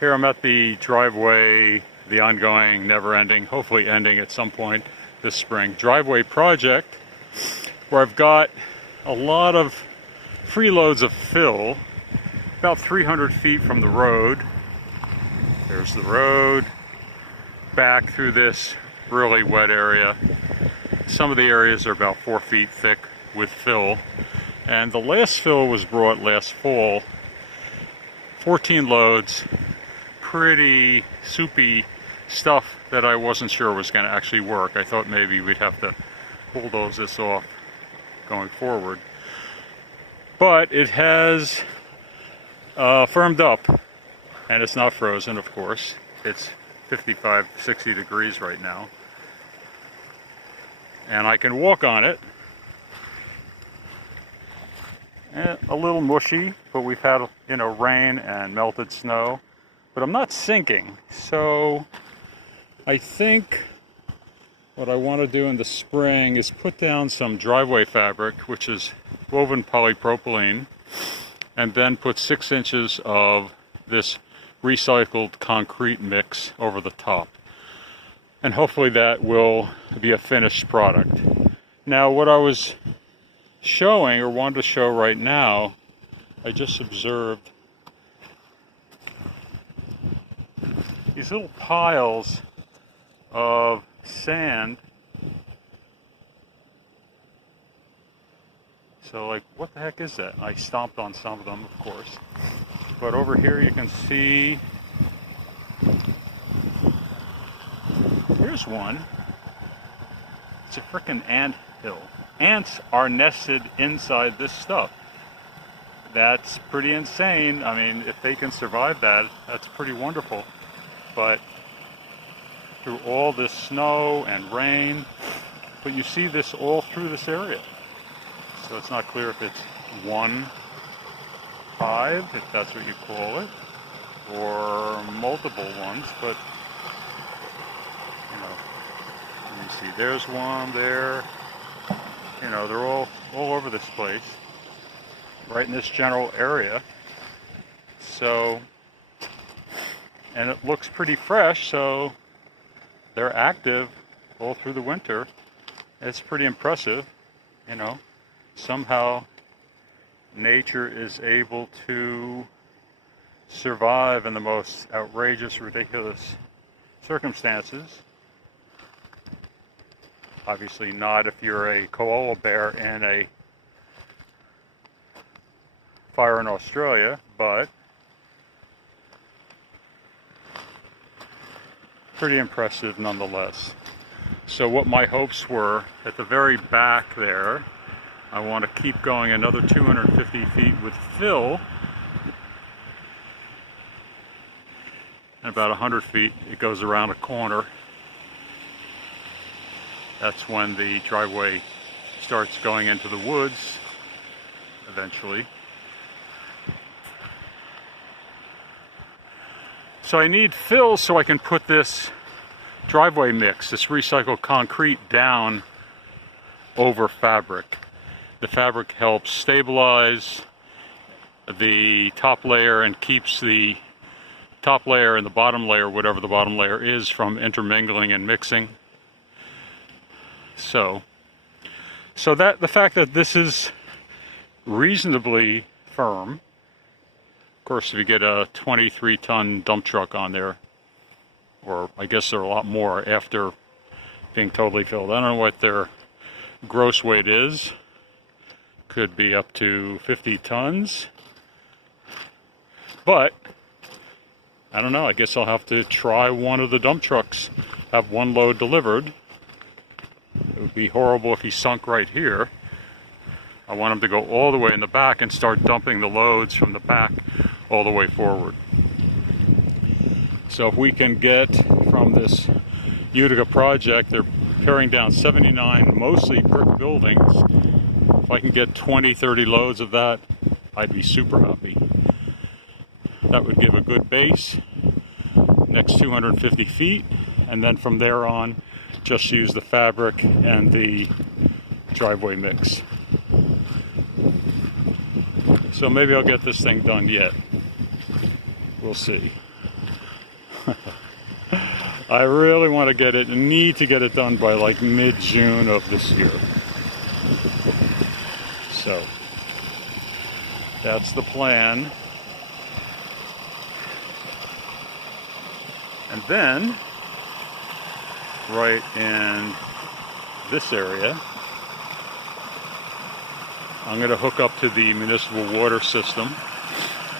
Here I'm at the driveway, the ongoing, never-ending, hopefully ending at some point this spring, driveway project, where I've got a lot of free loads of fill, about 300 feet from the road. There's the road, back through this really wet area. Some of the areas are about 4 feet thick with fill. And the last fill was brought last fall, 14 loads, pretty soupy stuff that I wasn't sure was going to actually work. I thought maybe we'd have to bulldoze this off going forward. But it has firmed up, and it's not frozen, of course. It's 55, 60 degrees right now. And I can walk on it. A little mushy, but we've had, rain and melted snow. But I'm not sinking, so I think what I want to do in the spring is put down some driveway fabric, which is woven polypropylene, and then put 6 inches of this recycled concrete mix over the top. And hopefully that will be a finished product. Now, what I was showing, or wanted to show right now, I just observed these little piles of sand. So, like, what the heck is that? I stomped on some of them, of course. But over here you can see, here's one. It's a frickin' ant hill. Ants are nested inside this stuff. That's pretty insane. I mean, if they can survive that, that's pretty wonderful. But through all this snow and rain, but you see this all through this area. So it's not clear if it's one hive, if that's what you call it, or multiple ones, but you see there's one there. They're all over this place, right in this general area. So, and it looks pretty fresh, so they're active all through the winter. It's pretty impressive, Somehow nature is able to survive in the most outrageous, ridiculous circumstances. Obviously not if you're a koala bear in a fire in Australia, but pretty impressive nonetheless. So what my hopes were, at the very back there, I want to keep going another 250 feet with fill. And about 100 feet, it goes around a corner. That's when the driveway starts going into the woods, eventually. So I need fill so I can put this driveway mix, this recycled concrete, down over fabric. The fabric helps stabilize the top layer and keeps the top layer and the bottom layer, whatever the bottom layer is, from intermingling and mixing. So that the fact that this is reasonably firm, of course, if you get a 23-ton dump truck on there, or I guess there are a lot more after being totally filled. I don't know what their gross weight is. Could be up to 50 tons. But I don't know. I guess I'll have to try one of the dump trucks, have one load delivered. It would be horrible if he sunk right here. I want him to go all the way in the back and start dumping the loads from the back all the way forward. So if we can get from this Utica project, they're tearing down 79 mostly brick buildings. If I can get 20, 30 loads of that, I'd be super happy. That would give a good base, next 250 feet, and then from there on, just use the fabric and the driveway mix. So maybe I'll get this thing done yet. We'll see. I really want to get it, need to get it done by like mid-June of this year. So that's the plan. And then right in this area, I'm going to hook up to the municipal water system,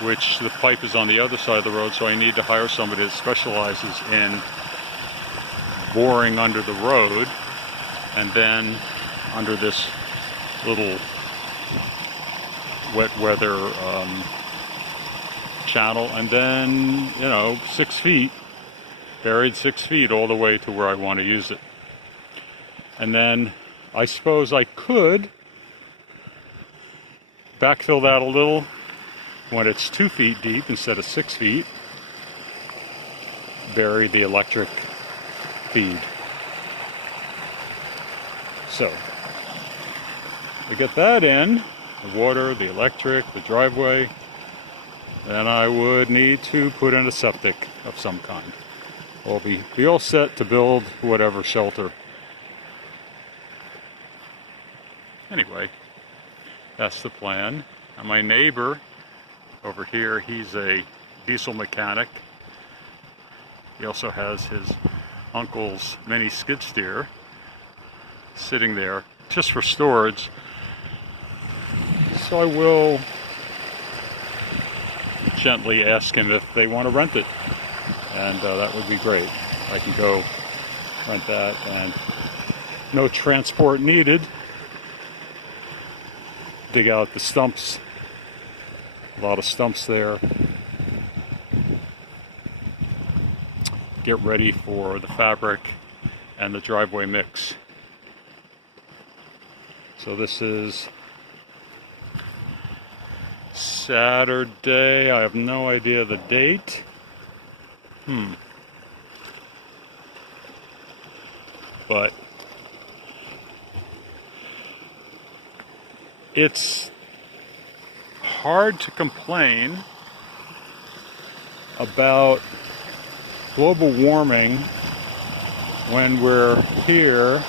which the pipe is on the other side of the road, so I need to hire somebody that specializes in boring under the road and then under this little wet weather channel, and then, 6 feet, buried 6 feet all the way to where I want to use it. And then I suppose I could backfill that a little when it's 2 feet deep instead of 6 feet, bury the electric feed. So we get that in, the water, the electric, the driveway, then I would need to put in a septic of some kind. I'll be all set to build whatever shelter. Anyway, that's the plan. And my neighbor over here, he's a diesel mechanic. He also has his uncle's mini skid steer sitting there just for storage. So I will gently ask him if they want to rent it, and that would be great. I can go rent that, and no transport needed. Dig out the stumps, a lot of stumps there. Get ready for the fabric and the driveway mix. So this is Saturday. I have no idea the date. But it's hard to complain about global warming when we're here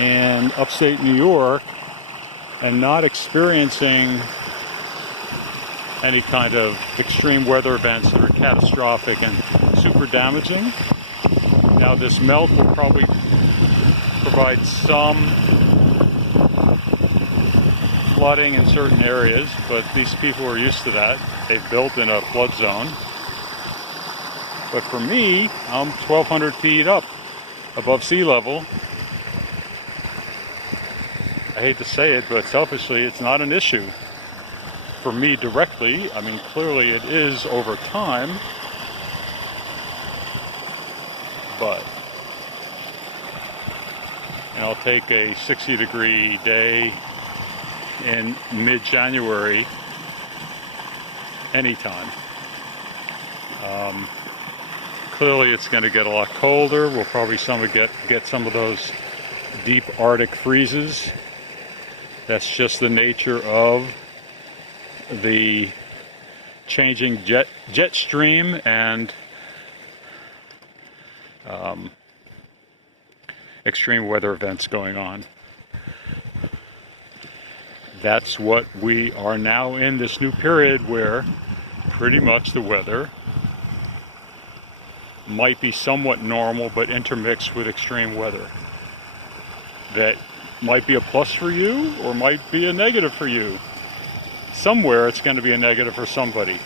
in upstate New York and not experiencing any kind of extreme weather events that are catastrophic and super damaging. Now, this melt will probably provide some flooding in certain areas, but these people are used to that. They've built in a flood zone. But for me, I'm 1,200 feet up above sea level. I hate to say it, but selfishly, it's not an issue for me directly. I mean, clearly it is over time, but I'll take a 60-degree day in mid-January anytime. Clearly it's going to get a lot colder. We'll probably get some of those deep Arctic freezes. That's just the nature of the changing jet stream and extreme weather events going on. That's what we are now in, this new period where pretty much the weather might be somewhat normal but intermixed with extreme weather. That might be a plus for you or might be a negative for you. Somewhere it's going to be a negative for somebody,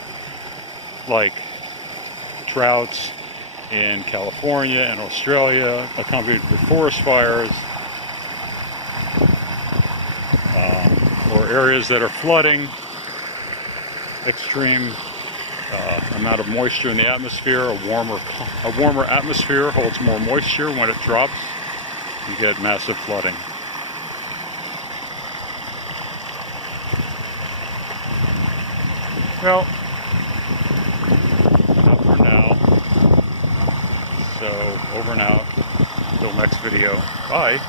like droughts in California and Australia accompanied with forest fires, or areas that are flooding, extreme amount of moisture in the atmosphere. A warmer atmosphere holds more moisture. When it drops, you get massive flooding. Well, enough for now. So, over and out. Until next video. Bye.